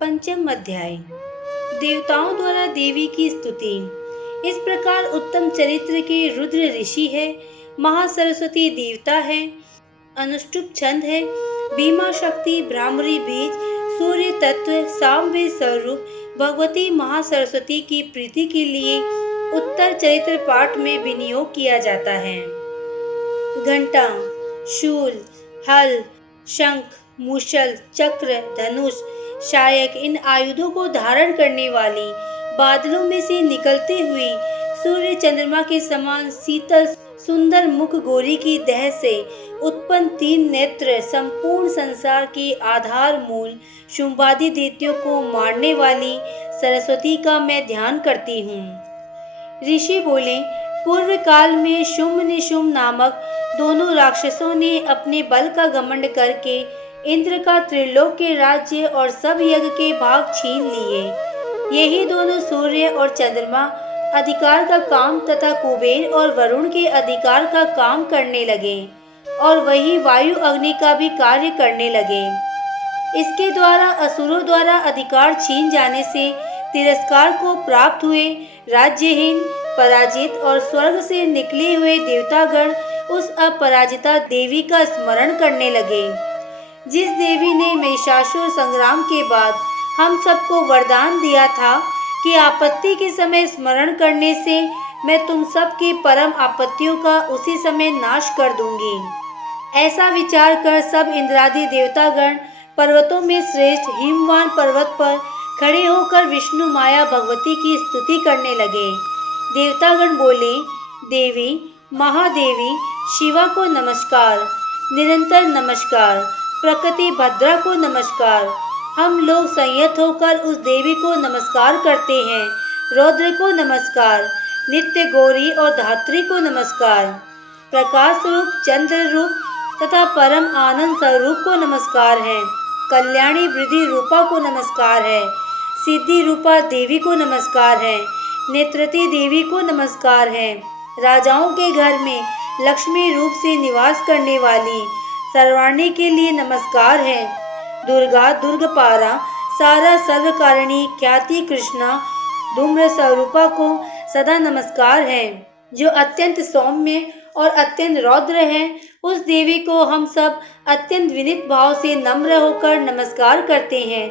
पंचम अध्याय। देवताओं द्वारा देवी की स्तुति। इस प्रकार उत्तम चरित्र के रुद्र ऋषि है, महासरस्वती देवता है, अनुष्टुप छंद है, भीमा शक्ति, ब्राह्मणी बीज, सूर्य तत्व, सामवेद स्वरूप भगवती महासरस्वती की प्रीति के लिए उत्तर चरित्र पाठ में विनियोग किया जाता है। घंटा, शूल, हल, शंख, मूषल, चक्र, धनुष, शायक इन आयुधों को धारण करने वाली बादलों में से निकलती हुई सूर्य चंद्रमा के समान शीतल सुंदर मुख गोरी की दह से उत्पन्न तीन नेत्र संपूर्ण संसार के आधार मूल शुंभादि दैत्यों को मारने वाली सरस्वती का मैं ध्यान करती हूँ। ऋषि बोले, पूर्व काल में शुंभ निशुंभ नामक दोनों राक्षसों ने अपने बल का घमंड करके इंद्र का त्रिलोक के राज्य और सब यज्ञ के भाग छीन लिए। यही दोनों सूर्य और चंद्रमा अधिकार का काम तथा कुबेर और वरुण के अधिकार का काम करने लगे और वही वायु अग्नि का भी कार्य करने लगे। इसके द्वारा असुरों द्वारा अधिकार छीन जाने से तिरस्कार को प्राप्त हुए राज्यहीन, पराजित और स्वर्ग से निकले हुए देवतागण उस अपराजिता देवी का स्मरण करने लगे, जिस देवी ने महिषासुर संग्राम के बाद हम सबको वरदान दिया था कि आपत्ति के समय स्मरण करने से मैं तुम सब की परम आपत्तियों का उसी समय नाश कर दूंगी। ऐसा विचार कर सब इंद्रादि देवतागण पर्वतों में श्रेष्ठ हिमवान पर्वत पर खड़े होकर विष्णु माया भगवती की स्तुति करने लगे। देवतागण बोले, देवी, महादेवी, शिवा को नमस्कार, निरंतर नमस्कार, प्रकृति भद्रा को नमस्कार। हम लोग संयत होकर उस देवी को नमस्कार करते हैं। रौद्र को नमस्कार, नित्य गौरी और धात्री को नमस्कार, प्रकाश रूप, चंद्र रूप तथा परम आनंद स्वरूप को नमस्कार है। कल्याणी वृद्धि रूपा को नमस्कार है। सिद्धि रूपा देवी को नमस्कार है। नेत्रति देवी को नमस्कार है। राजाओं के घर में लक्ष्मी रूप से निवास करने वाली सर्वाणी के लिए नमस्कार है। दुर्गा, दुर्गपारा, सारा सर्वकारिणी, ख्याति कृष्णा, धूम्र स्वरूपा को सदा नमस्कार है। जो अत्यंत सौम्य और अत्यंत रौद्र है, उस देवी को हम सब अत्यंत विनीत भाव से नम्र होकर नमस्कार करते हैं।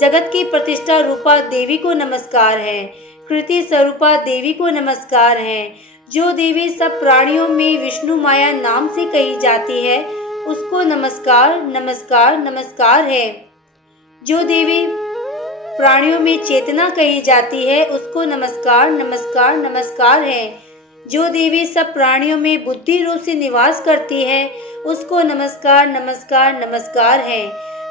जगत की प्रतिष्ठा रूपा देवी को नमस्कार है। कृति स्वरूपा देवी को नमस्कार है। जो देवी सब प्राणियों में विष्णु माया नाम से कही जाती है, उसको नमस्कार नमस्कार नमस्कार है। जो देवी प्राणियों में चेतना कही जाती है, उसको नमस्कार नमस्कार नमस्कार है। जो देवी सब प्राणियों में बुद्धि रूप से निवास करती है, उसको नमस्कार नमस्कार नमस्कार है।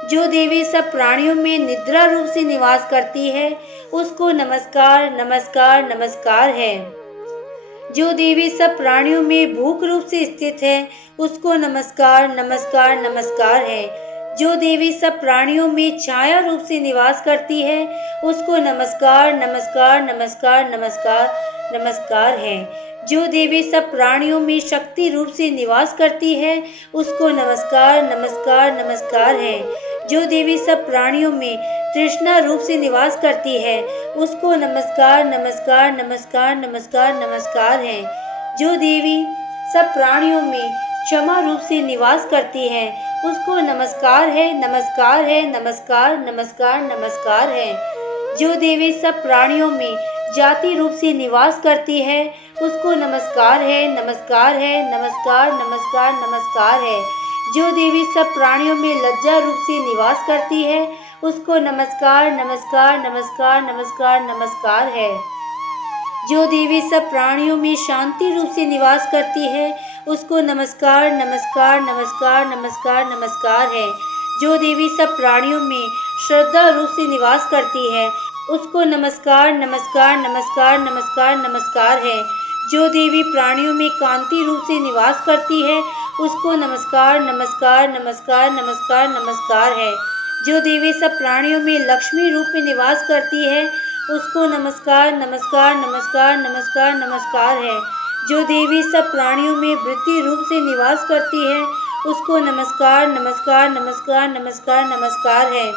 जो देवी सब प्राणियों में निद्रा रूप से निवास करती है, उसको नमस्कार नमस्कार नमस्कार है। जो देवी सब प्राणियों में भूख रूप से स्थित है, उसको नमस्कार नमस्कार नमस्कार है। जो देवी सब प्राणियों में छाया रूप से निवास करती है, उसको नमस्कार नमस्कार नमस्कार नमस्कार नमस्कार है। जो देवी सब प्राणियों में शक्ति रूप से निवास करती है, उसको नमस्कार नमस्कार नमस्कार है। जो देवी सब प्राणियों में तृष्णा रूप से निवास करती है, उसको नमस्कार नमस्कार नमस्कार नमस्कार नमस्कार है। जो देवी सब प्राणियों में क्षमा रूप से निवास करती है, उसको नमस्कार है नमस्कार है नमस्कार नमस्कार नमस्कार है। जो देवी सब प्राणियों में जाति रूप से निवास करती है, उसको नमस्कार है नमस्कार है नमस्कार नमस्कार नमस्कार है। जो देवी सब प्राणियों में लज्जा रूप से निवास करती है, उसको नमस्कार नमस्कार नमस्कार नमस्कार नमस्कार है। जो देवी सब प्राणियों में शांति रूप से निवास करती है, उसको नमस्कार नमस्कार नमस्कार नमस्कार नमस्कार है। जो देवी सब प्राणियों में श्रद्धा रूप से निवास करती है, उसको नमस्कार नमस्कार नमस्कार नमस्कार नमस्कार है। जो देवी प्राणियों में कांति रूप से निवास करती है, उसको नमस्कार नमस्कार नमस्कार नमस्कार नमस्कार है। जो देवी सब प्राणियों में लक्ष्मी रूप में निवास करती है, उसको नमस्कार नमस्कार नमस्कार नमस्कार नमस्कार है। जो देवी सब प्राणियों में वृद्धि रूप से निवास करती है, उसको नमस्कार नमस्कार नमस्कार नमस्कार नमस्कार है।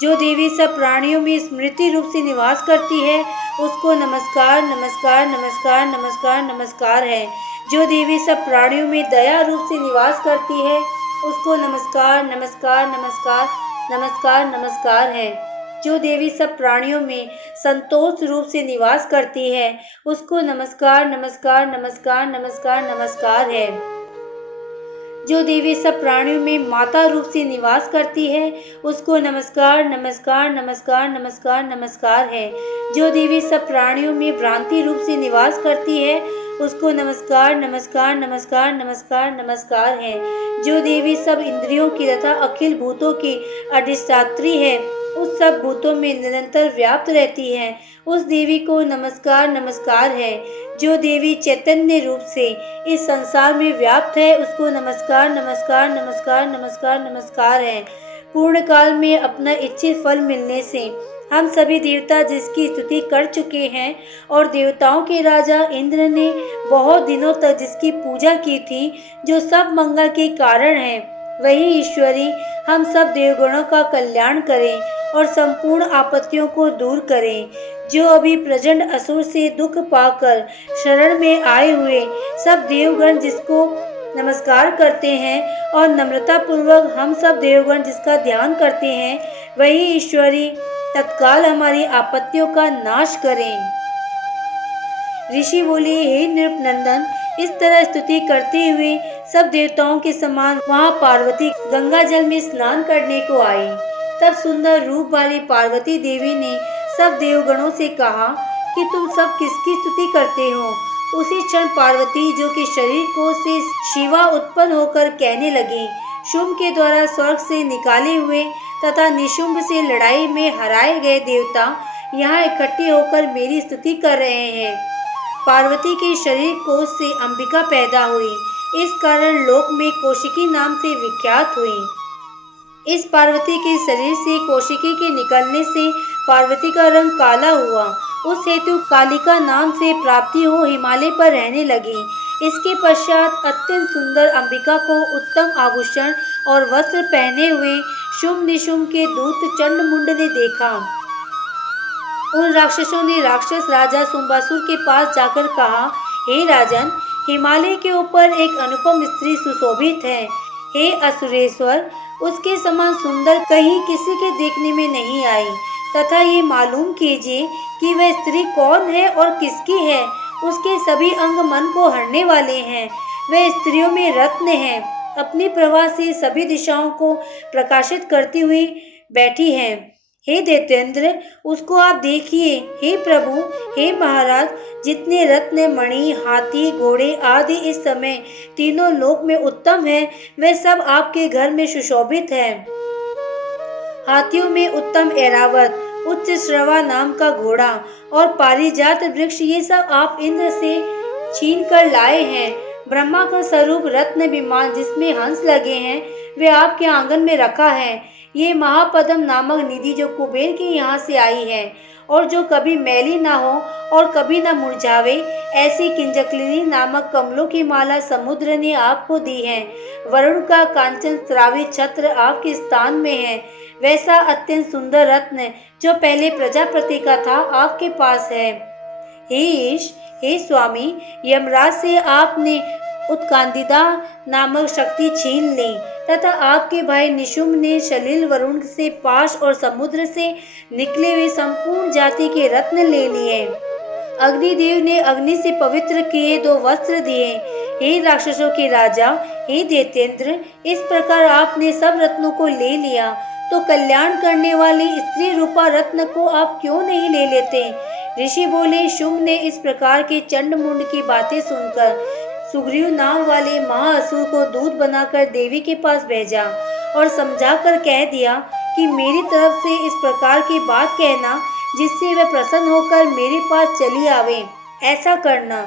जो देवी सब प्राणियों में स्मृति रूप से निवास करती है, उसको नमस्कार नमस्कार नमस्कार नमस्कार नमस्कार है। जो देवी सब प्राणियों में दया रूप से निवास करती है, उसको नमस्कार नमस्कार नमस्कार नमस्कार नमस्कार है। जो देवी सब प्राणियों में संतोष रूप से निवास करती है, उसको नमस्कार नमस्कार नमस्कार नमस्कार नमस्कार है। जो देवी सब प्राणियों में माता रूप से निवास करती है, उसको नमस्कार नमस्कार नमस्कार नमस्कार नमस्कार है। जो देवी सब प्राणियों में भ्रांति रूप से निवास करती है, उसको नमस्कार नमस्कार नमस्कार नमस्कार नमस्कार है। जो देवी सब इंद्रियों की तथा अखिल भूतों की अधिष्ठात्री है, उस सब भूतों में निरंतर व्याप्त रहती है, उस देवी को नमस्कार नमस्कार है। जो देवी चैतन्य रूप से इस संसार में व्याप्त है, उसको नमस्कार नमस्कार नमस्कार नमस्कार नमस्कार है। पूर्ण काल में अपना इच्छित फल मिलने से हम सभी देवता जिसकी स्तुति कर चुके हैं और देवताओं के राजा इंद्र ने बहुत दिनों तक जिसकी पूजा की थी, जो सब मंगल के कारण है, वही ईश्वरी हम सब देवगणों का कल्याण करें और संपूर्ण आपत्तियों को दूर करें। जो अभी प्रचंड असुर से दुख पाकर शरण में आए हुए सब देवगण जिसको नमस्कार करते हैं और नम्रता पूर्वक हम सब देवगण जिसका ध्यान करते हैं, वही ईश्वरी तत्काल हमारी आपत्तियों का नाश करें। ऋषि बोले, हे नृपनंदन, इस तरह स्तुति करते हुए सब देवताओं के समान वहाँ पार्वती गंगा जल में स्नान करने को आई। तब सुंदर रूप वाली पार्वती देवी ने सब देवगणों से कहा कि तुम सब किसकी स्तुति करते हो। उसी क्षण पार्वती, जो कि शरीर को से शिवा उत्पन्न होकर कहने लगी, शुंभ के द्वारा स्वर्ग से निकाले हुए तथा निशुंभ से लड़ाई में हराए गए देवता यहाँ इकट्ठे होकर मेरी स्तुति कर रहे हैं। पार्वती के शरीर कोश से अंबिका पैदा हुई, इस कारण लोक में कौशिकी नाम से विख्यात हुई। इस पार्वती के शरीर से कौशिकी के निकलने से पार्वती का रंग काला हुआ, उस हेतु कालिका नाम से प्राप्ति हो हिमालय पर रहने लगी। इसके पश्चात अत्यंत सुंदर अंबिका को उत्तम आभूषण और वस्त्र पहने हुए शुंभ निशुंभ के दूत चंडमुंड ने देखा। उन राक्षसों ने राक्षस राजा शुंभासुर के पास जाकर कहा, हे राजन, हिमालय के ऊपर एक अनुपम स्त्री सुशोभित है। हे असुरेश्वर, उसके समान सुंदर कहीं किसी के देखने में नहीं आई, तथा ये मालूम कीजिए कि वह स्त्री कौन है और किसकी है। उसके सभी अंग मन को हरने वाले हैं। वह स्त्रियों में रत्न है, अपनी प्रभा से सभी दिशाओं को प्रकाशित करती हुई बैठी है। हे दैत्येंद्र, उसको आप देखिए। हे प्रभु, हे महाराज, जितने रत्न मणि हाथी घोड़े आदि इस समय तीनों लोक में उत्तम है, वे सब आपके घर में सुशोभित है। हाथियों में उत्तम ऐरावत, उच्च श्रवा नाम का घोड़ा और पारिजात वृक्ष, ये सब आप इंद्र से छीन कर लाए हैं। ब्रह्मा का स्वरूप रत्न विमान जिसमें हंस लगे हैं, वे आपके आंगन में रखा है। ये महापद्म नामक निधि जो कुबेर के यहाँ से आई है और जो कभी मैली ना हो और कभी ना मुरझावे, ऐसी किंजकलिनी नामक कमलों की माला समुद्र ने आपको दी है। वरुण का कांचन स्रावी छत्र आपके स्थान में है। वैसा अत्यंत सुंदर रत्न जो पहले प्रजापति का था, आपके पास है। हे ईश, हे स्वामी, यमराज से आपने उत्कांदिदा नामक शक्ति छीन ली तथा आपके भाई निशुंभ ने सलिल वरुण से पाश और समुद्र से निकले हुए संपूर्ण जाति के रत्न ले लिए। अग्निदेव ने अग्नि से पवित्र किए 2 वस्त्र दिए। हे राक्षसों के राजा, हे दैत्येंद्र, इस प्रकार आपने सब रत्नों को ले लिया, तो कल्याण करने वाली स्त्री रूपा रत्न को आप क्यों नहीं ले लेते। ऋषि बोले, शुंभ ने इस प्रकार के चंडमुंड की बातें सुनकर सुग्रीव नाम वाले महाअसुर को दूत बनाकर देवी के पास भेजा और समझाकर कह दिया कि मेरी तरफ से इस प्रकार की बात कहना, जिससे वह प्रसन्न होकर मेरे पास चली आवे, ऐसा करना।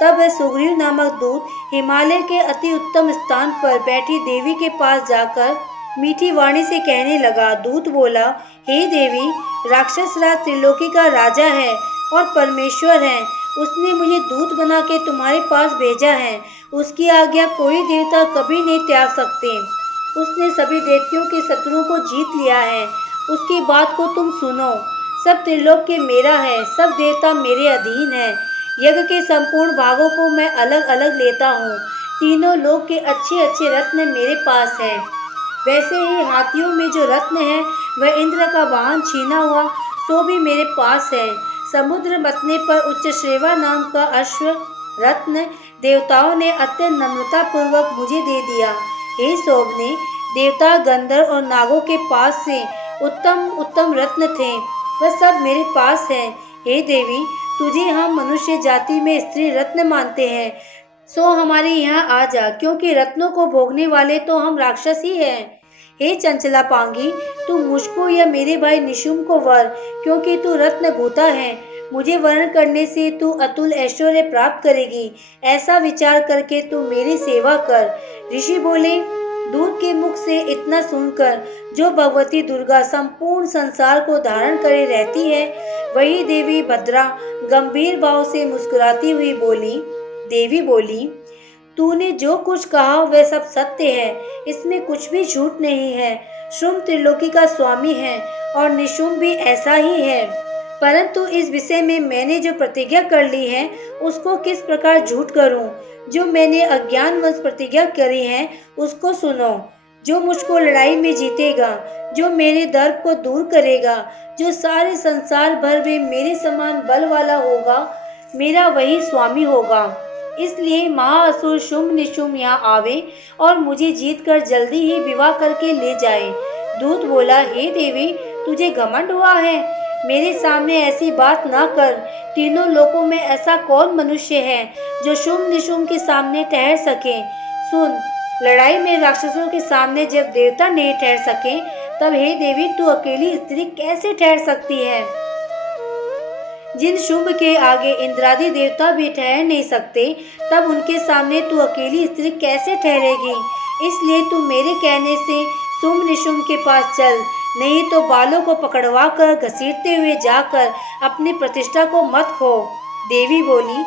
तब वह सुग्रीव नामक दूत हिमालय के अति उत्तम स्थान पर बैठी देवी के पास जाकर मीठी वाणी से कहने लगा। दूत बोला, हे देवी, राक्षस राज त्रिलोकी का राजा है और परमेश्वर है। उसने मुझे दूत बना के तुम्हारे पास भेजा है। उसकी आज्ञा कोई देवता कभी नहीं त्याग सकते। उसने सभी दैत्यों के शत्रुओं को जीत लिया है उसकी बात को तुम सुनो। सब त्रिलोक्य मेरा है, सब देवता मेरे अधीन है। यज्ञ के संपूर्ण भागों को मैं अलग अलग लेता हूँ। तीनों लोक के अच्छे अच्छे रत्न मेरे पास हैं। वैसे ही हाथियों में जो रत्न है वह इंद्र का वाहन छीना हुआ सो भी मेरे पास है। समुद्र मतने पर उच्च श्रेवा नाम का अश्व रत्न देवताओं ने अत्यंत नम्रता पूर्वक मुझे दे दिया। हे शोभने, देवता गंधर्व और नागों के पास से उत्तम उत्तम रत्न थे, वह सब मेरे पास है। हे देवी, तुझे हम मनुष्य जाति में स्त्री रत्न मानते हैं, सो हमारे यहाँ आ जा, क्योंकि रत्नों को भोगने वाले तो हम राक्षस ही हैं। हे चंचला पांगी, तू मुझको या मेरे भाई निशुम्भ को वर, क्योंकि तू रत्न भूता है। मुझे वर्ण करने से तू अतुल ऐश्वर्य प्राप्त करेगी। ऐसा विचार करके तू मेरी सेवा कर। ऋषि बोले, दूत के मुख से इतना सुनकर जो भगवती दुर्गा संपूर्ण संसार को धारण करे रहती है, वही देवी भद्रा गंभीर भाव से मुस्कुराती हुई बोली। देवी बोली, तूने जो कुछ कहा वह सब सत्य है, इसमें कुछ भी झूठ नहीं है। शुंभ त्रिलोकी का स्वामी है और निशुंभ भी ऐसा ही है, परंतु इस विषय में मैंने जो प्रतिज्ञा कर ली है उसको किस प्रकार झूठ करूं। जो मैंने अज्ञानवश प्रतिज्ञा करी है उसको सुनो। जो मुझको लड़ाई में जीतेगा, जो मेरे दर्प को दूर करेगा, जो सारे संसार भर में मेरे समान बल वाला होगा, मेरा वही स्वामी होगा। इसलिए महाअसुर शुंभ निशुंभ यहाँ आवे और मुझे जीत कर जल्दी ही विवाह करके ले जाए। दूत बोला, हे देवी, तुझे घमंड हुआ है? मेरे सामने ऐसी बात ना कर। तीनों लोकों में ऐसा कौन मनुष्य है जो शुंभ निशुंभ के सामने ठहर सके? सुन, लड़ाई में राक्षसों के सामने जब देवता नहीं ठहर सके, तब हे देवी, तू अकेली स्त्री कैसे ठहर सकती है? जिन शुंभ के आगे इंद्रादि देवता भी ठहर नहीं सकते, तब उनके सामने तू अकेली स्त्री कैसे ठहरेगी? इसलिए तू मेरे कहने से शुंभ निशुंभ के पास चल, नहीं तो बालों को पकड़वा कर घसीटते हुए जाकर अपनी प्रतिष्ठा को मत खो। देवी बोली,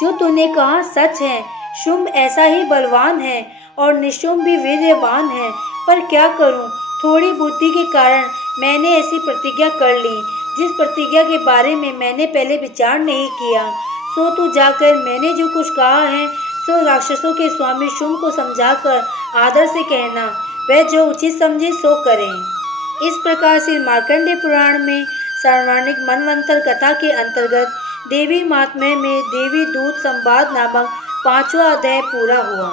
जो तूने कहा सच है। शुंभ ऐसा ही बलवान है और निशुंभ भी वीर्यवान है, पर क्या करूं, थोड़ी बुद्धि के कारण मैंने ऐसी प्रतिज्ञा कर ली, जिस प्रतिज्ञा के बारे में मैंने पहले विचार नहीं किया। सो तू जाकर मैंने जो कुछ कहा है सो राक्षसों के स्वामी शुंभ को समझाकर आदर से कहना, वह जो उचित समझे सो करें। इस प्रकार से मार्कंडेय पुराण में सार्वजनिक मनवंतर कथा के अंतर्गत देवी महात्म्य में देवी दूत संवाद नामक 5वां अध्याय पूरा हुआ।